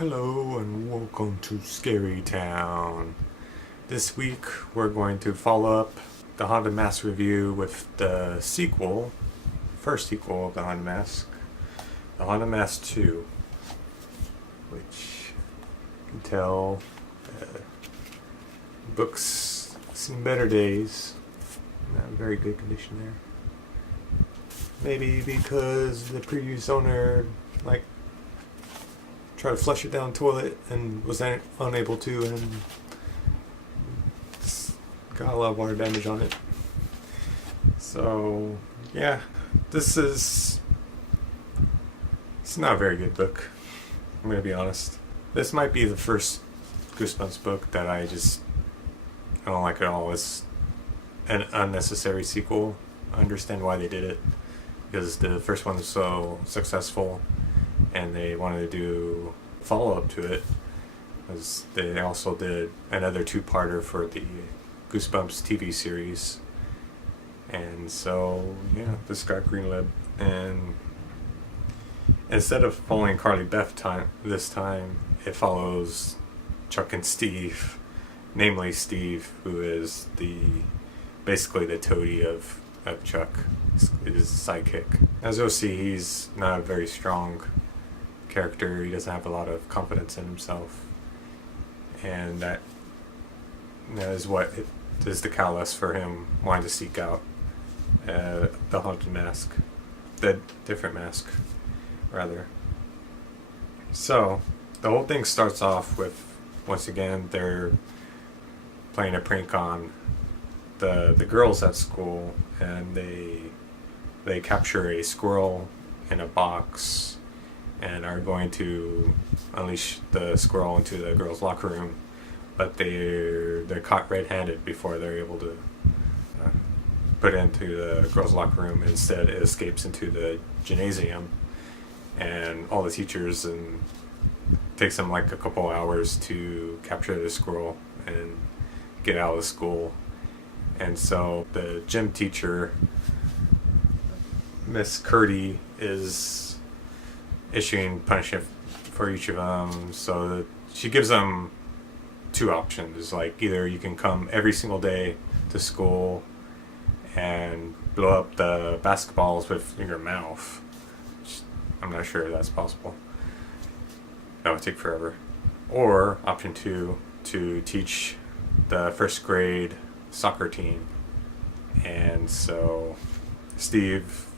Hello and welcome to Scary Town. This week we're going to follow up the Haunted Mask review with the sequel, first sequel of the Haunted Mask, the Haunted Mask 2, which you can tell books seen better days. Not in very good condition there. Maybe because the previous owner tried to flush it down the toilet and was unable to, and got a lot of water damage on it. So yeah, it's not a very good book. I'm gonna be honest. This might be the first Goosebumps book that I don't like at all. It's an unnecessary sequel. I understand why they did it, because the first one was so successful and they wanted to do follow-up to it, because they also did another two-parter for the Goosebumps TV series. And so yeah, this got greenlit, and instead of following Carly Beth this time it follows Chuck and Steve, namely Steve, who is basically the toady of Chuck, his sidekick. As you'll see, he's not a very strong character. He doesn't have a lot of confidence in himself, and that is what is the catalyst for him wanting to seek out the haunted mask, the different mask rather. So the whole thing starts off with, once again, they're playing a prank on the girls at school, and they capture a squirrel in a box and are going to unleash the squirrel into the girls' locker room, but they're caught red-handed before they're able to put it into the girls' locker room. Instead, it escapes into the gymnasium, and all the teachers, and takes them like a couple hours to capture the squirrel and get out of the school. And so the gym teacher, Miss Curdy, is issuing punishment for each of them. So she gives them two options, like either you can come every single day to school and blow up the basketballs with your mouth, which I'm not sure if that's possible. That would take forever. Or option two, to teach the first grade soccer team. And so Steve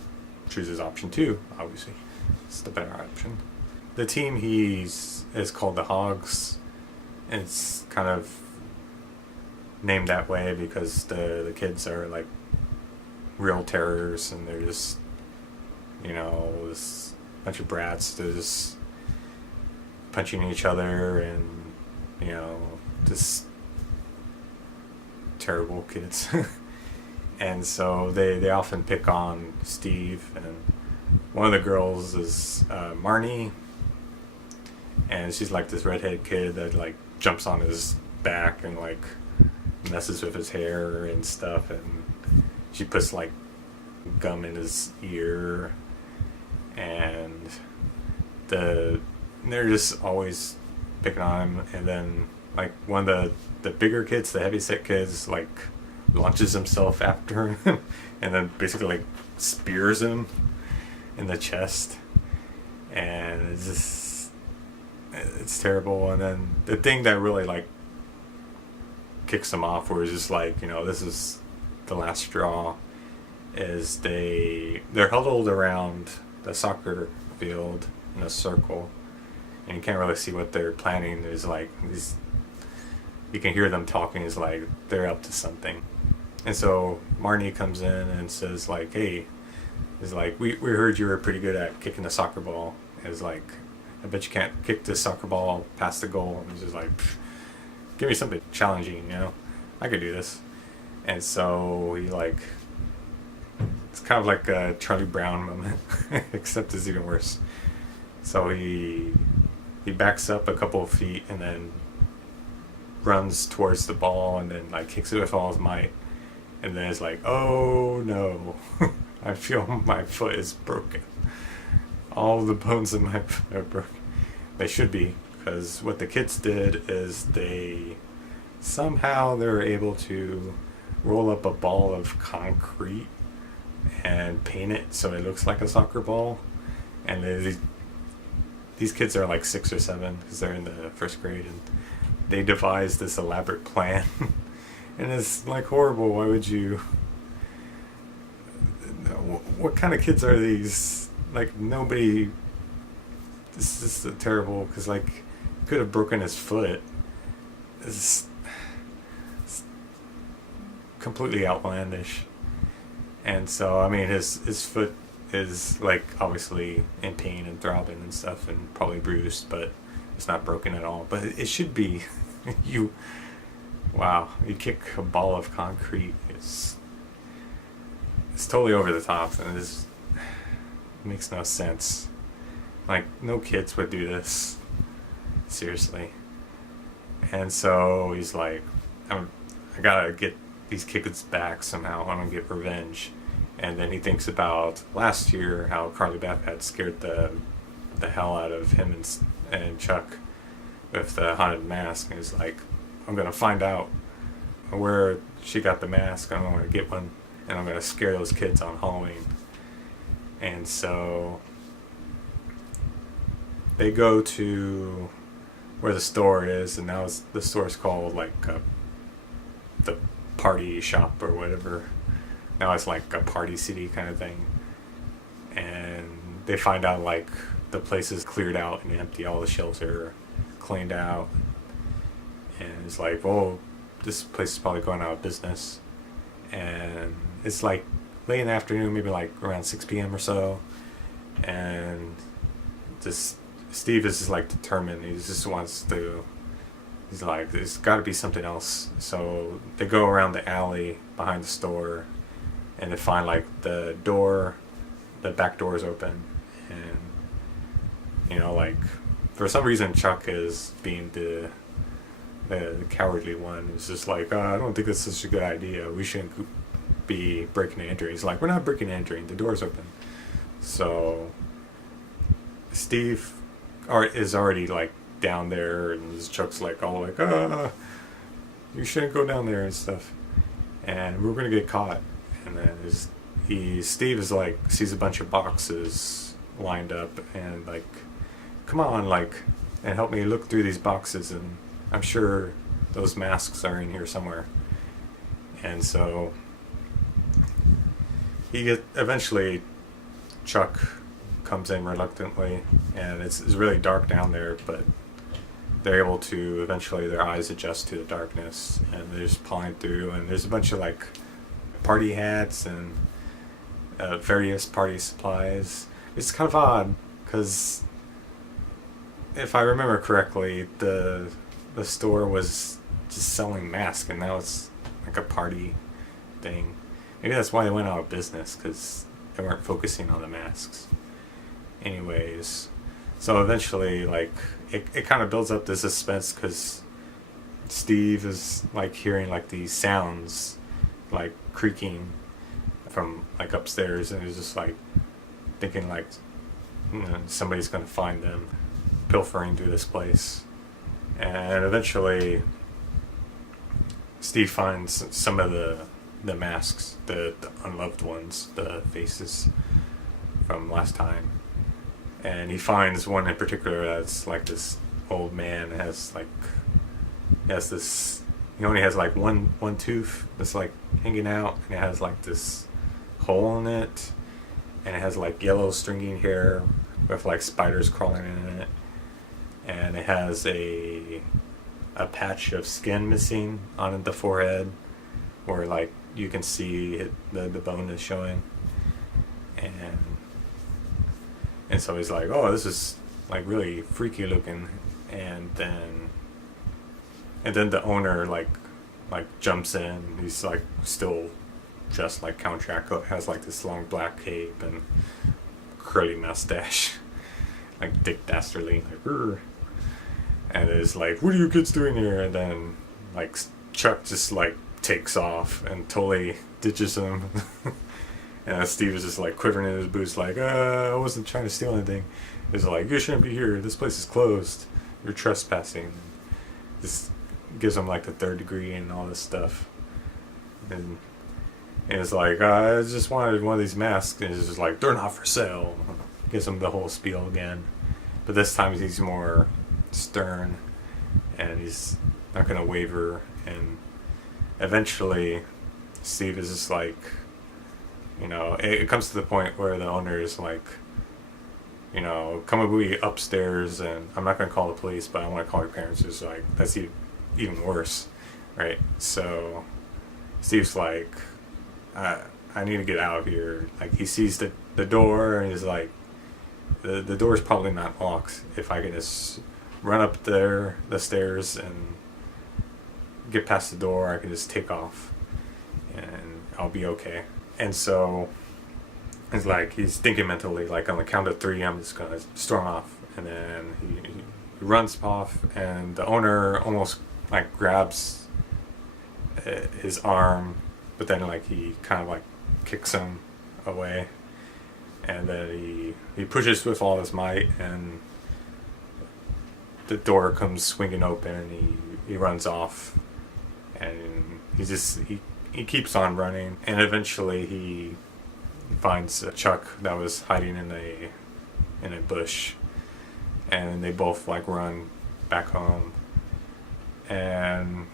chooses option two, obviously. It's the better option. The team is called the Hogs, and it's kind of named that way because the kids are like real terrors, and they're just, this bunch of brats. They're just punching each other, and just terrible kids. And so they often pick on Steve, and one of the girls is Marnie, and she's like this redhead kid that like jumps on his back and like messes with his hair and stuff, and she puts like gum in his ear, and they're just always picking on him. And then like one of the bigger kids, the heavyset kids, like launches himself after him and then basically like spears him in the chest, and it's terrible. And then the thing that really like kicks them off, where it's just like, this is the last straw, is they're huddled around the soccer field in a circle, and you can't really see what they're planning. There's like these, you can hear them talking, is like they're up to something. And so Marnie comes in and says like, hey, is like, we heard you were pretty good at kicking the soccer ball. Is like, I bet you can't kick this soccer ball past the goal. And he's just like, give me something challenging, I could do this. And so he like, it's kind of like a Charlie Brown moment, except it's even worse. So he backs up a couple of feet and then runs towards the ball, and then like kicks it with all his might. And then it's like, oh no, I feel my foot is broken. All the bones in my foot are broken. They should be, because what the kids did is they're able to roll up a ball of concrete and paint it so it looks like a soccer ball. And these kids are like 6 or 7 because they're in the first grade, and they devised this elaborate plan. And it's like horrible. Why would you? What kind of kids are these? Like, nobody. This is terrible, because like, could have broken his foot. It's completely outlandish. And so, I mean, his foot is like obviously in pain and throbbing and stuff, and probably bruised, but it's not broken at all. But it should be. Wow, you kick a ball of concrete. It's totally over the top, and it makes no sense. Like, no kids would do this. Seriously. And so he's like, I gotta get these kids back somehow. I'm gonna get revenge. And then he thinks about last year how Carly Beth had scared the hell out of him and Chuck with the haunted mask. And he's like, I'm gonna find out where she got the mask. I'm gonna get one, and I'm gonna scare those kids on Halloween. And so they go to where the store is, and now the store's called like the party shop or whatever. Now it's like a party city kind of thing. And they find out like the place is cleared out and empty, all the shelves are cleaned out. And it's like, oh, this place is probably going out of business. And it's like late in the afternoon, maybe like around 6 p.m. or so. And just Steve is just like determined. He just wants to. He's like, there's got to be something else. So they go around the alley behind the store, and they find like the back door is open, and like for some reason Chuck is being the cowardly one. It's just like, I don't think this is such a good idea. We shouldn't be breaking and entering. He's like, we're not breaking and entering. The door's open. So Steve is already like down there, and Chuck's like all like, you shouldn't go down there and stuff, and we're gonna get caught. And then Steve is like, sees a bunch of boxes lined up, and like, come on, like, and help me look through these boxes, and I'm sure those masks are in here somewhere. And so eventually Chuck comes in reluctantly, and it's really dark down there, but they're able to eventually, their eyes adjust to the darkness, and they're just pawing through, and there's a bunch of like party hats and various party supplies. It's kind of odd, because if I remember correctly, the store was just selling masks, and now it's like a party thing. Maybe that's why they went out of business, because they weren't focusing on the masks. Anyways, so eventually, like, it kind of builds up the suspense, because Steve is like hearing like these sounds like creaking from like upstairs, and he's just like thinking like, somebody's gonna find them pilfering through this place. And eventually Steve finds some of the masks, the unloved ones, the faces from last time. And he finds one in particular that's like this old man he only has like one tooth that's like hanging out, and it has like this hole in it, and it has like yellow stringy hair with like spiders crawling in it, and it has a patch of skin missing on the forehead where like you can see the bone is showing. And so he's like, oh, this is like really freaky looking. And then the owner like jumps in. He's like still dressed like Count Dracula, has like this long black cape and curly mustache, like Dick Dastardly, like, "Rrr." And is like, what are you kids doing here? And then like Chuck just like takes off and totally ditches him. And Steve is just like quivering in his boots, like, I wasn't trying to steal anything. He's like, you shouldn't be here. This place is closed. you're trespassing. This gives him like the third degree and all this stuff. And it's like, I just wanted one of these masks. And it's just like, they're not for sale. Gives him the whole spiel again. But this time he's more stern. And he's not going to waver. And eventually, Steve is just like, it comes to the point where the owner is like, come with me upstairs, and I'm not going to call the police, but I want to call your parents. It's like, that's even worse, right? So Steve's like, I need to get out of here. Like, he sees the door, and he's like, the door's probably not locked. If I can just run up the stairs and get past the door, I can just take off, and I'll be okay. And so it's like he's thinking mentally, like, on the count of 3, I'm just gonna storm off. And then he runs off, and the owner almost like grabs his arm, but then like he kind of like kicks him away, and then he pushes with all his might, and the door comes swinging open, and he runs off, and he keeps on running, and eventually he finds Chuck that was hiding in a bush, and they both like run back home. And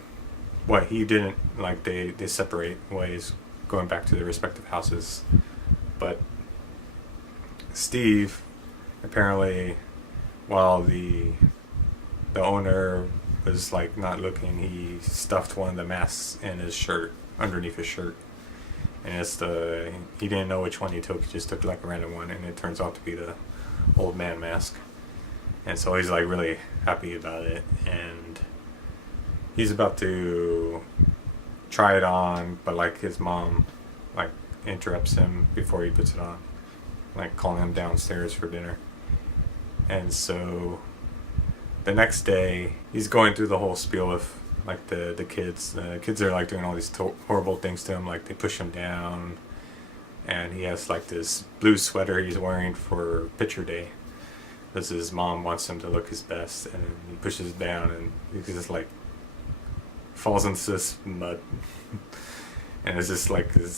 what he didn't like, they separate ways, going back to their respective houses. But Steve, apparently, while the owner was like not looking, he stuffed one of the masks in his shirt, underneath his shirt. And he didn't know which one he took. He just took like a random one, and it turns out to be the old man mask. And so he's like really happy about it, and he's about to try it on, but like his mom like interrupts him before he puts it on, like calling him downstairs for dinner. And so the next day he's going through the whole spiel with like the kids. The kids are like doing all these horrible things to him, like they push him down, and he has like this blue sweater he's wearing for picture day because his mom wants him to look his best, and he pushes down, and he just like falls into this mud. And it's just like the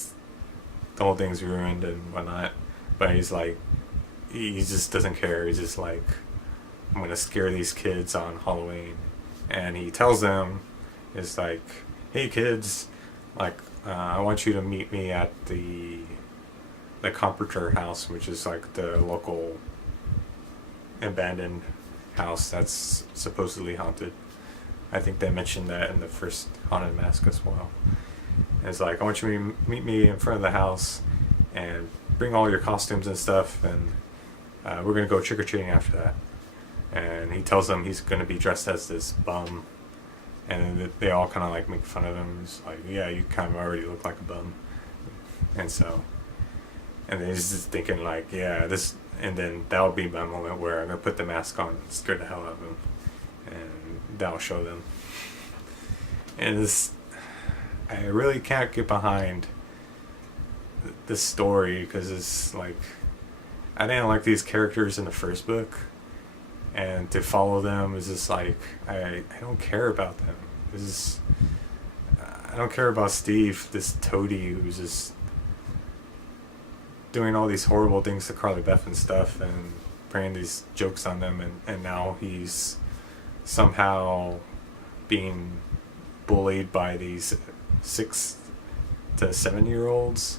whole thing's ruined and whatnot. But he's like, he just doesn't care. He's just like, I'm gonna scare these kids on Halloween. And he tells them, it's like, hey kids, like, I want you to meet me at the Comforter house, which is like the local abandoned house that's supposedly haunted. I think they mentioned that in the first Haunted Mask as well. And it's like, I want you to meet me in front of the house and bring all your costumes and stuff, and we're going to go trick-or-treating after that. And he tells them he's going to be dressed as this bum, and they all kind of like make fun of him. It's like, yeah, you kind of already look like a bum. And then he's just thinking like, yeah, this, and then that'll be my moment where I'm going to put the mask on and scare the hell out of him, and that'll show them. And I really can't get behind this story because it's like, I didn't like these characters in the first book, and to follow them is just like, I don't care about them. I don't care about Steve, this toady who's just doing all these horrible things to Carly Beth and stuff, and bringing these jokes on them, and now he's somehow being bullied by these 6 to 7-year-olds.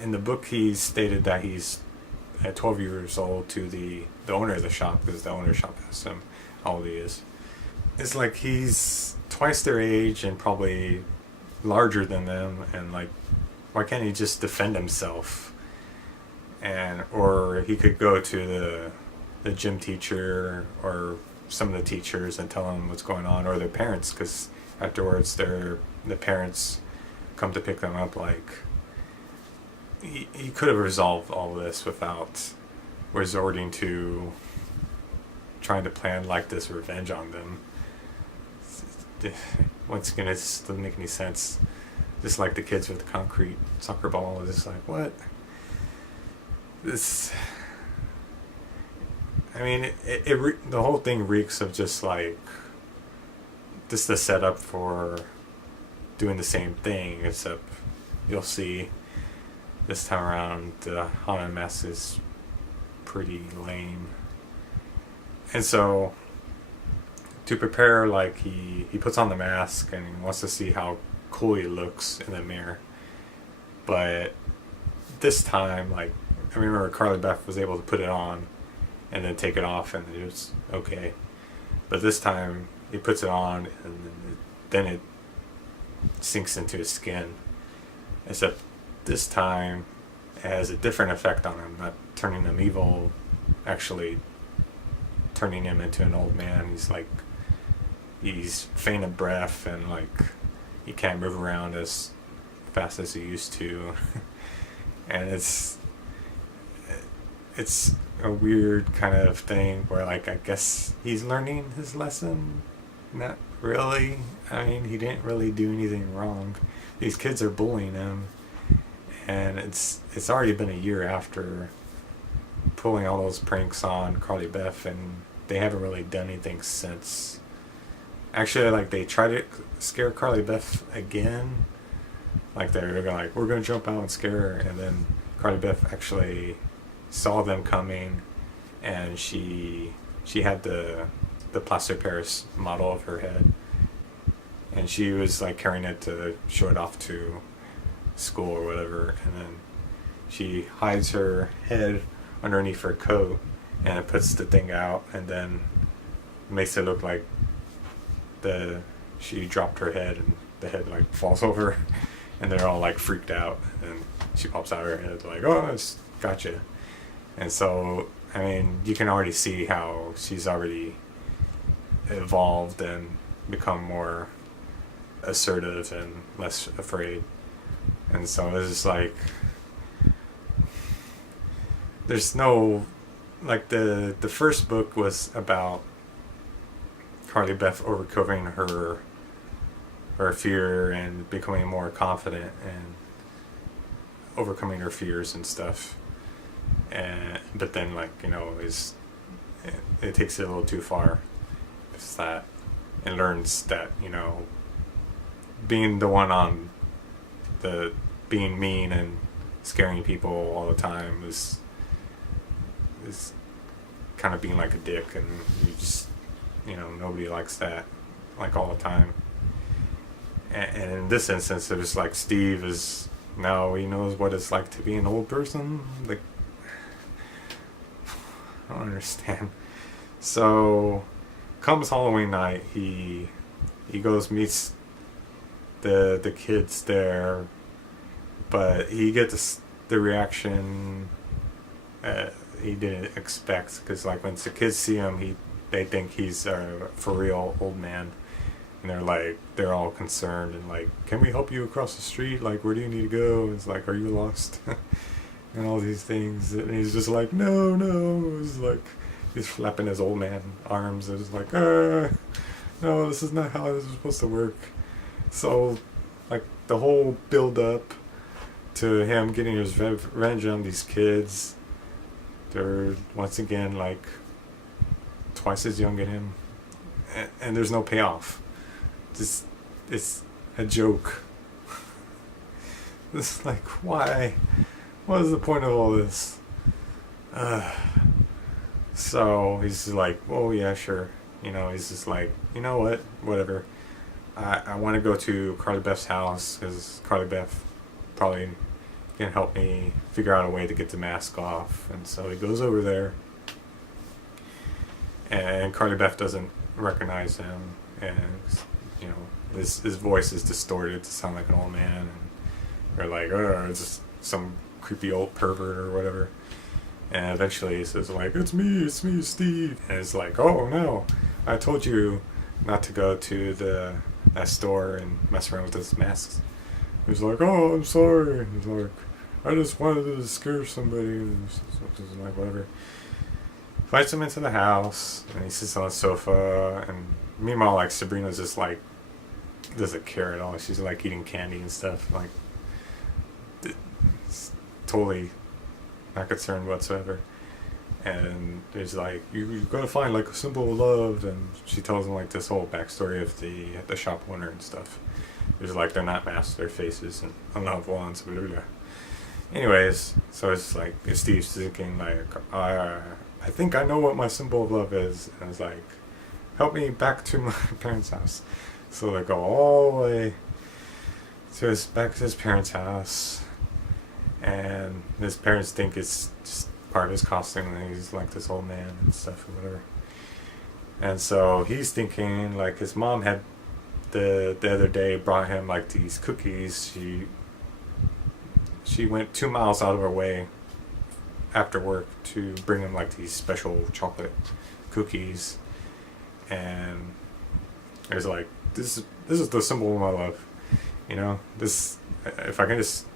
In the book, he stated that he's at 12 years old to the owner of the shop, because the owner of the shop asked him how old he is. It's like he's twice their age and probably larger than them, and like, why can't he just defend himself? Or he could go to the gym teacher or some of the teachers and tell them what's going on, or their parents, because afterwards the parents come to pick them up. Like, he could have resolved all of this without resorting to trying to plan like this revenge on them. Once again, it just doesn't make any sense. Just like the kids with the concrete soccer ball, it's just like, what? This, I mean, the whole thing reeks of just like just the setup for doing the same thing, except you'll see this time around the haunted mess is pretty lame. And so to prepare, like he puts on the mask and he wants to see how cool he looks in the mirror. But this time, like, I remember Carly Beth was able to put it on and then take it off, and it was okay. But this time he puts it on and then it sinks into his skin. Except this time it has a different effect on him, not turning him evil, actually turning him into an old man. He's faint of breath, and like he can't move around as fast as he used to. And it's a weird kind of thing where, like, I guess he's learning his lesson. Not really. I mean, he didn't really do anything wrong. These kids are bullying him, and it's already been a year after pulling all those pranks on Carly Beth, and they haven't really done anything since. Actually, like, they tried to scare Carly Beth again. Like, they're like, we're gonna jump out and scare her, and then Carly Beth actually saw them coming, and she had the plaster Paris model of her head, and she was like carrying it to show it off to school or whatever, and then she hides her head underneath her coat and it puts the thing out, and then makes it look like she dropped her head and the head like falls over, and they're all like freaked out, and she pops out her head like, oh, it's gotcha. And so, I mean, you can already see how she's already evolved and become more assertive and less afraid. And so it's just like, there's no, like, the first book was about Carly Beth overcoming her fear and becoming more confident and overcoming her fears and stuff. But then, like, you know, it takes it a little too far. It's that it learns that, you know, being the one on the being mean and scaring people all the time is kind of being like a dick, and you just, you know, nobody likes that, like, all the time. And in this instance, it was like Steve is now, he knows what it's like to be an old person. Like, I don't understand. So comes Halloween night, he goes, meets the kids there, but he gets the reaction he didn't expect, because like when the kids see him, they think he's a for real old man, and they're all concerned and like, can we help you across the street, like, where do you need to go? It's like, are you lost? And all these things, and he's just like, no, it's like he's flapping his old man arms, and it's like, no, this is not how this is supposed to work. So, like, the whole build up to him getting his revenge on these kids, they're once again like twice as young as him, and there's no payoff. Just, it's a joke. It's like, why? What is the point of all this? So he's just like, oh yeah, sure. You know, he's just like, you know what? Whatever. I want to go to Carly Beth's house, because Carly Beth probably can help me figure out a way to get the mask off. And so he goes over there, and Carly Beth doesn't recognize him, and, you know, his voice is distorted to sound like an old man, and they're like, oh, it's just some creepy old pervert or whatever. And eventually he says like, it's me, Steve. And it's like, oh no, I told you not to go to that store and mess around with those masks. He's like, oh, I'm sorry. He's like, I just wanted to scare somebody. And he's like, whatever. Invites him into the house, and he sits on the sofa, and meanwhile, like, Sabrina's just like, doesn't care at all. She's like eating candy and stuff, like, totally not concerned whatsoever. And it's like, you gotta find like a symbol of love, and she tells him like this whole backstory of the shop owner and stuff. It's like they're not masks, they're faces, and unloved ones, blah, blah, blah. Anyways, so it's like Steve's thinking like, I think I know what my symbol of love is, and it's like, help me back to my parents' house. So they go all the way to back to his parents' house, and his parents think it's just part of his costume, and he's like this old man and stuff or whatever. And so he's thinking like his mom had the other day brought him like these cookies. She went 2 miles out of her way after work to bring him like these special chocolate cookies, and it was like, this is the symbol of my love, you know. This, if I can just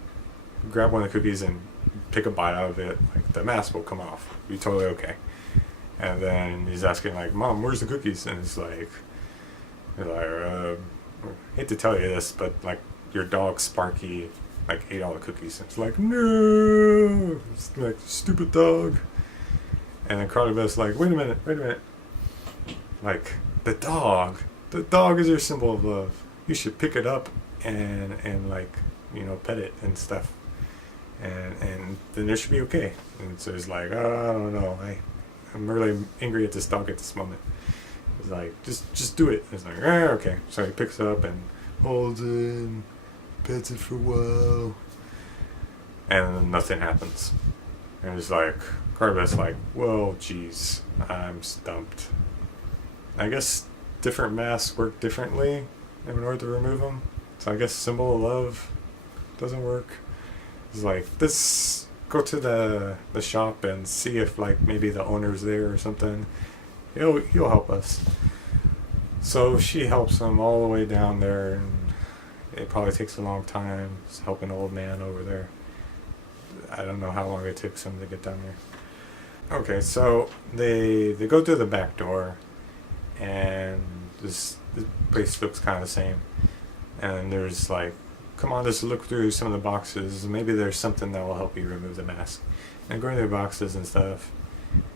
grab one of the cookies and take a bite out of it, like the mask will come off, be totally okay. And then he's asking like, Mom, where's the cookies? And it's like, I hate to tell you this, but like your dog Sparky like ate all the cookies. And it's like, no, it's like, stupid dog. And then Carly Beth's like, wait a minute, like the dog is your symbol of love. You should pick it up and like, you know, pet it and stuff, and then it should be okay. And so he's like, oh, I don't know, I'm really angry at this dog at this moment. He's like, just do it. He's like, okay. So he picks it up and holds it and pets it for a while, and then nothing happens. And he's like, Carver's like, well, geez, I'm stumped. I guess different masks work differently in order to remove them. So I guess symbol of love doesn't work. It's like, this, go to the shop and see if like maybe the owner's there or something. He'll help us. So she helps him all the way down there, and it probably takes a long time. It's helping an old man over there. I don't know how long it takes him to get down there. Okay, so they go through the back door, and this place looks kind of the same. And there's like, come on, let's look through some of the boxes. Maybe there's something that will help you remove the mask. And going through the boxes and stuff,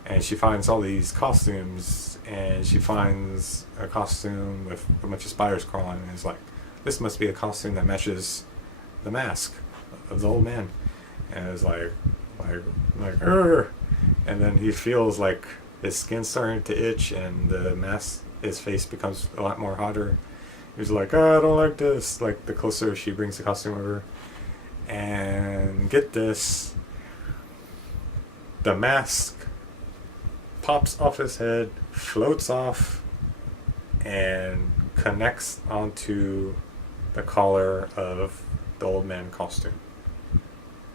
and she finds all these costumes, and she finds a costume with a bunch of spiders crawling, and it's like, this must be a costume that matches the mask of the old man. And it's like, Urgh! And then he feels like his skin's starting to itch, and the mask, his face becomes a lot more hotter. He's like, I don't like this. Like, the closer she brings the costume over, and get this, the mask pops off his head, floats off, and connects onto the collar of the old man costume.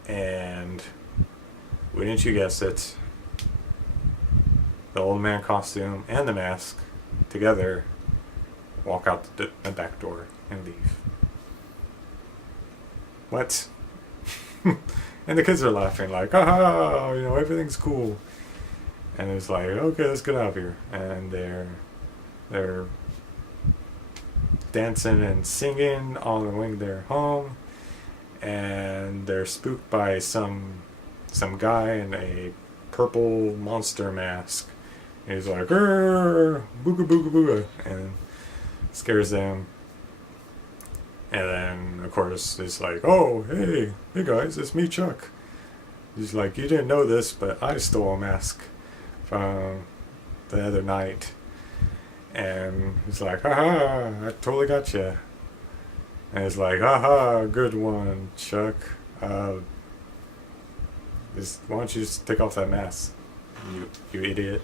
And wouldn't you guess it, the old man costume and the mask together walk out the back door and leave. What? And the kids are laughing like, ah, you know, everything's cool. And it's like, okay, let's get out of here. And they're dancing and singing on the way they're home, and they're spooked by some guy in a purple monster mask. And he's like, booga booga booga, and scares them. And then of course it's like, oh, hey guys, it's me, Chuck. He's like, you didn't know this, but I stole a mask from the other night. And he's like, haha, I totally got you. And he's like, haha, good one, Chuck. Why don't you just take off that mask, you idiot.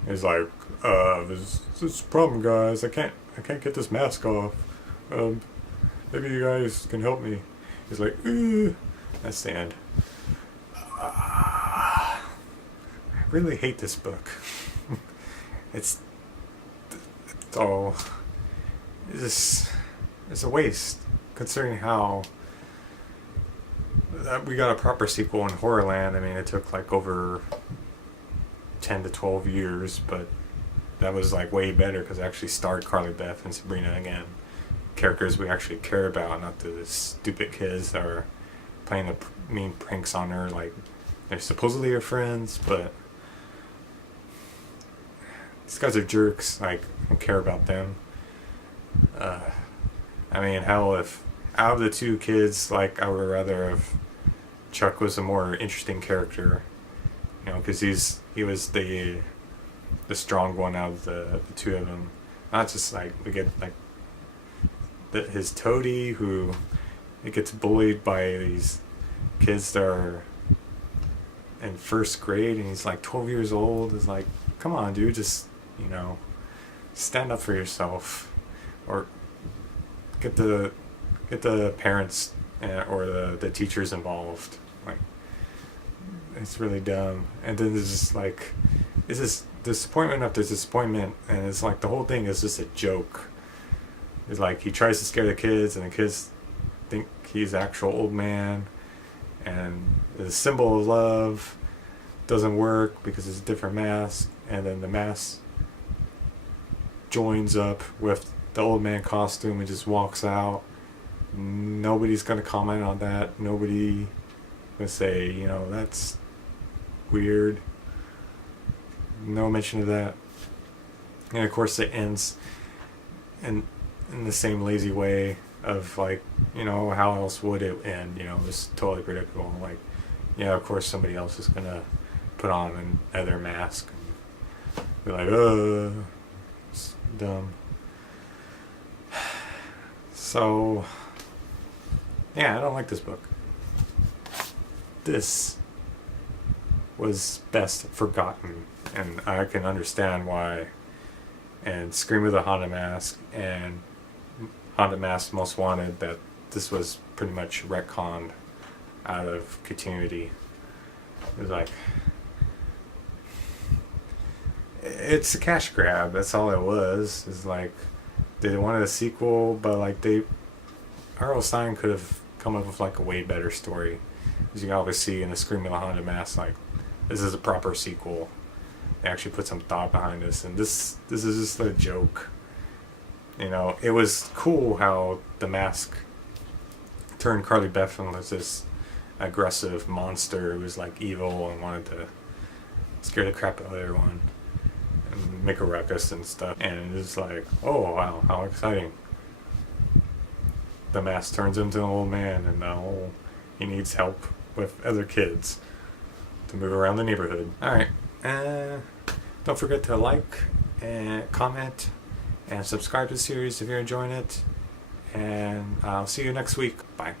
And he's like, there's this problem, guys. I can't get this mask off. Maybe you guys can help me. He's like, that's the end. I really hate this book. It's a waste, considering how we got a proper sequel in Horrorland. I mean, it took like over 10 to 12 years, but that was like way better because it actually starred Carly Beth and Sabrina again. Characters we actually care about, not the stupid kids that are playing the mean pranks on her. Like, they're supposedly her friends, but these guys are jerks. Like, I don't care about them. I mean, hell, if out of the two kids, like, I would rather have Chuck was a more interesting character, you know, because he was the strong one out of the two of them. Not just like we get like his toady who it gets bullied by these kids that are in first grade, and he's like 12 years old. Is like, come on, dude, just, you know, stand up for yourself, or get the parents or the teachers involved. Like, it's really dumb. And then there's just like, it's just disappointment after disappointment, and it's like the whole thing is just a joke. It's like he tries to scare the kids, and the kids think he's actual old man, and the symbol of love doesn't work because it's a different mask, and then the mask joins up with the old man costume and just walks out. Nobody's gonna comment on that. Nobody gonna say, you know, that's weird. No mention of that. And of course it ends in the same lazy way of, like, you know, how else would it end? You know, it's totally predictable. Like, yeah, of course somebody else is gonna put on another mask and be like, it's dumb. So, yeah, I don't like this book. This was best forgotten, and I can understand why. And Scream of the Haunted Mask and Haunted Mask Most Wanted, that this was pretty much retconned out of continuity. It was like, it's a cash grab. That's all it was. It's like they wanted a sequel, but like R.L. Stine could have come up with like a way better story. As you can always see in the Scream of the Haunted Mask, like, this is a proper sequel. They actually put some thought behind this, and this is just a joke. You know, it was cool how the mask turned Carly Bethel into this aggressive monster who was like evil and wanted to scare the crap out of everyone and make a ruckus and stuff. And it's like, oh wow, how exciting. The mask turns into an old man, and now he needs help with other kids to move around the neighborhood. Alright, don't forget to like and comment and subscribe to the series if you're enjoying it. And I'll see you next week. Bye.